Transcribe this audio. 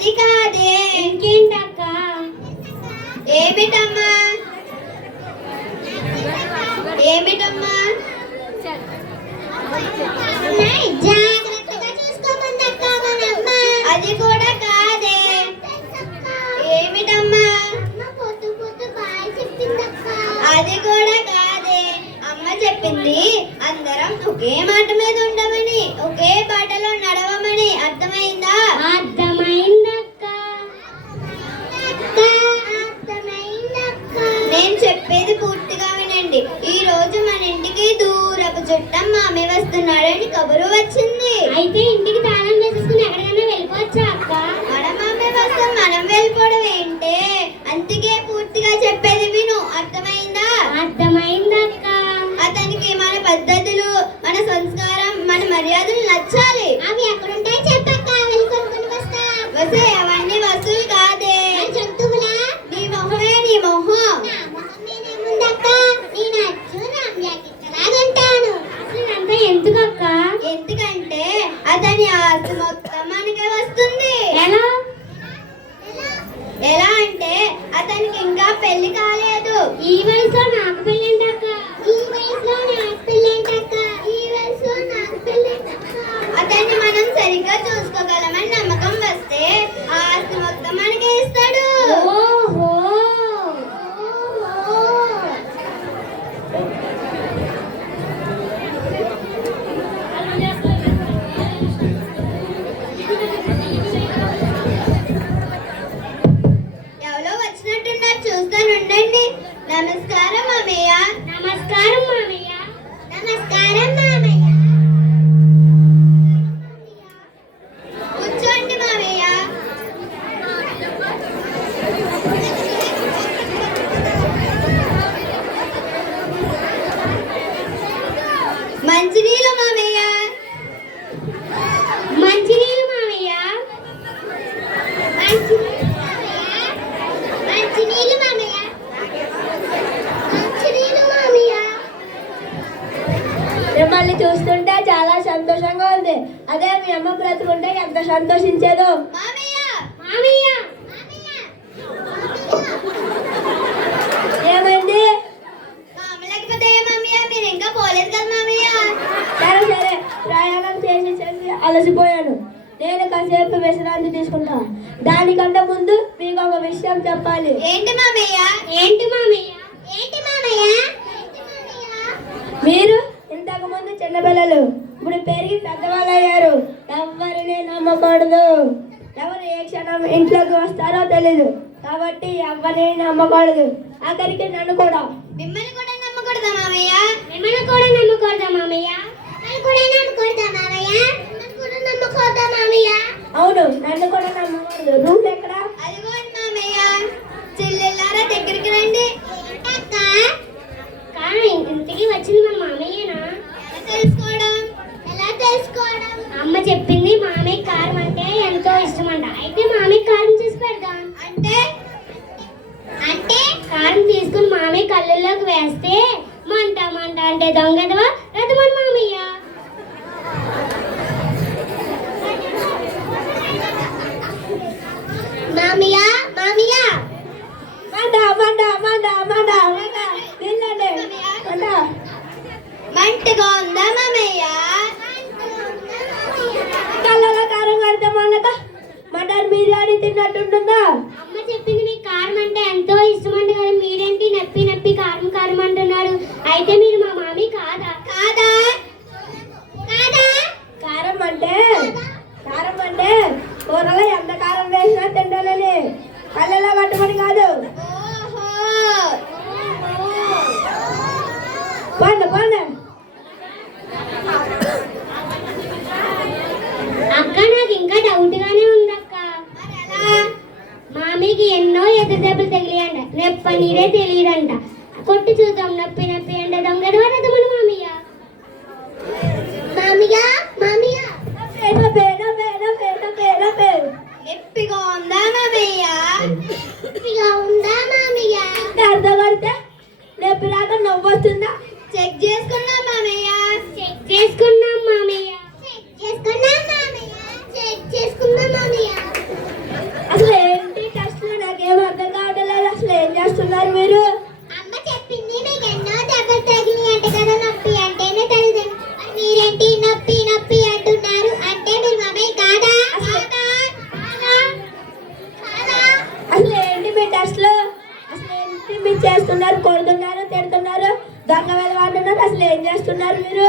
అది కాదే. ఇంకేంటక్క? ఏమిటమ్మా? ఏమిటమ్మా? జాగ్రత్తగా చూసుకోమందక్క మనమ్మ. అది కూడా కాదే. ఏమిటమ్మా? పొద్దు పొద్దు బాయ్ చెప్పిందక్క. అది కూడా కాదే. అమ్మ చెప్పింది అందరం ఒకే మాట మీద ఉండమని, ఒకే బాటలో నడవమని. అర్థమైందా? అర్థమైందక్క. నేను చెప్పేది పూర్తిగా వినండి. ఈ రోజు మన ఇంటికి దూరపు చుట్టం మామి వస్తున్నాడని కబురు వచ్చింది. అయితే ఇంటికి తాళం వేసేసుకుని ఎక్కడికైనా వెళ్ళిపోవచ్చా అక్క? మన మామి వస్తే మనం వెళ్ళిపోవడం ఏంటే? అందుకే పూర్తిగా చెప్పేది విను. అర్థమైందా? అర్థమైందక్క. అతనికి మన పద్ధతులు, మన సంస్కారం, మన మర్యాదలు నచ్చాలి. అవి ఎక్కడుంటాయి చెప్పక్క, వెళ్ళి కొనుక్కొని వస్తా. వసే అవన్నీ వస్తువులు కాదే. జంతువులా? నీ మొహమే, నీ మొహం. నా మొహం మీదేముందక్క? నేను అచ్చు రామ్యాకిలాగంటాను. అసలు ఇదంతా ఎందుకక్క? ఎందుకంటే అతని ఆస్తి మొత్తం మనకే వస్తుంది. ఎలా? ఎలా అంటే అతనికి ఇంకా పెళ్లి కాలేదు. ఈ వయసులో నాకు పెళ్ళేంటక్క? ఈ వయసులో నాకు పెళ్ళేంటక్క? ఈ వయసులో నాకు పెళ్ళేంటక్క? అతన్ని మనం సరిగ్గా చూసుకోగలమని నమ్మకం వస్తే ఆ ఆస్తి మొత్తం మనకే ఇస్తాడు. ఓహో. ఎవరో వచ్చినట్టున్నారు, చూస్తానుండండి. నమస్కారం మామయ్య. నమస్కారం మామయ్య. నమస్కారం మామయ్య. కూర్చోండి మామయ్య. మంచినీళ్ళు మామయ్య. మంచినీళ్ళు మామయ్య. మంచినీళ్ళు మామయ్య. మంచినీళ్ళు మామయ్య. మిమ్మల్ని చూస్తుంటే చాలా సంతోషంగా ఉంది. అదే మీ అమ్మ బ్రతుకుంటే ఎంత సంతోషించేదో. మామయ్య. మామయ్య. ఏమైంది? మా అమ్మ లేకపోతే ఏ మామయ్య? మీరు ఇంకా పోలేదు కదా మామయ్య? సరే సరే, ప్రయాణం చేసి అలసిపోయాను. నేను కాసేపు విశ్రాంతి తీసుకుంటా. దానికంటే ముందు మీకు ఒక విషయం చెప్పాలి. ఏంటి మామయ్య? ఏంటి మామయ్య? ఏంటి మామయ్య? ఏంటి మామయ్య? మీరు ఇంతకు ముందు చిన్నపిల్లలు, ఇప్పుడు పెరిగి పెద్దవాళ్ళు అయ్యారు. ఎవరిని నమ్మకూడదు. ఎవరు ఏ క్షణం ఇంట్లోకి వస్తారో తెలీదు. కాబట్టి ఎవరిని నమ్మకూడదు. ఆఖరికి నన్ను కూడా. మిమ్మల్ని కూడా నమ్మకూడదా మామయ్య? మిమ్మల్ని కూడా నమ్మకూడదా మామయ్య? మిమ్మల్ని కూడా నమ్మకూడదా మామయ్య? మిమ్మల్ని కూడా నమ్మకూడదా మామయ్య? అవును, నన్ను కూడా నమ్మకూడదు. రూట్ ఎక్కడ? అదిగోండి మామయ్య. చెల్లెల్లారా దగ్గరికి రండి. అక్క, కానీ ఇంటికి వచ్చింది మన మామయ్యనా? ఎలా తెలుసుకోవడం? ఎలా తెలుసుకోవడం? అమ్మ చెప్పింది మామయ్య కారం అంటే ఎంతో ఇష్టమంట. అయితే మామయ్య కారం చేసి పెడదాం. అంటే అంటే కారం తీసుకుని మామయ్య కళ్ళల్లోకి వేస్తే మంట మంట అంటే దొంగదవా రథమని మామయ్య. మామయ్య మామయ్య మండ మండ మండ మండ మండ నిన్ననే మండ. మంటగా ఉందా మామయ్య? కళ్ళలో కారం కడితే మనక మటన్ బిర్యానీ తిన్నట్టుంటుందా? అమ్మ చెప్పింది మీకు కారం అంటే ఎంతో ఇష్టమంట కదా, మీరేంటి నప్పి నప్పి కారం కారం అంటున్నారు. అయితే మీరు మా మామి కాదా? కాదా? కాదా? కారం అంటే కూరలో ఎంత కారం వేసినా తింటానని, కళ్ళలో కట్టమని కాదు. ఓహో. పండు పండు. అక్క, నాకు ఇంకా డౌట్ గానే ఉందక్క. మరి ఎలా? మామీకి ఎన్నో ఎదురు దెబ్బలు తగిలియంట, నెప్పనీరే తెలియదంట. కొట్టి చూద్దాం, నొప్పి నొప్పి అంటే దొంగ రథమని మామయ్య. మామయ్య మామయ్య నొప్పిగా ఉందా మామయ్య? నొప్పిగా ఉందా మామయ్య? అర్థం పడితే నొప్పి రాక నవ్వు వస్తుందా? చెక్ చేసుకున్నాం మామయ్య. చెక్ చేసుకున్నాం మామయ్య. చెక్ చేసుకున్నాం మామయ్య. చెక్ చేసుకున్నాం మామయ్య. చేస్తున్నారు మీరు? అమ్మ చెప్పింది మీకు ఎన్నో దెబ్బలు తగిలి అంటే కదా నొప్పి అంటేనే తెలుసు. మీరేంటి నొప్పి నొప్పి అంటున్నారు? అంటే మీరు మమ్మీ కాదా? కాదా? కాదా? కాదా? అసలు ఏంటి మీ టెస్ట్లు? అసలు ఏంటి మీరు చేస్తున్నారు? కొడుతున్నారు, తిడుతున్నారు, దొంగ వేలు వాడుతున్నారు. అసలు ఏం చేస్తున్నారు మీరు?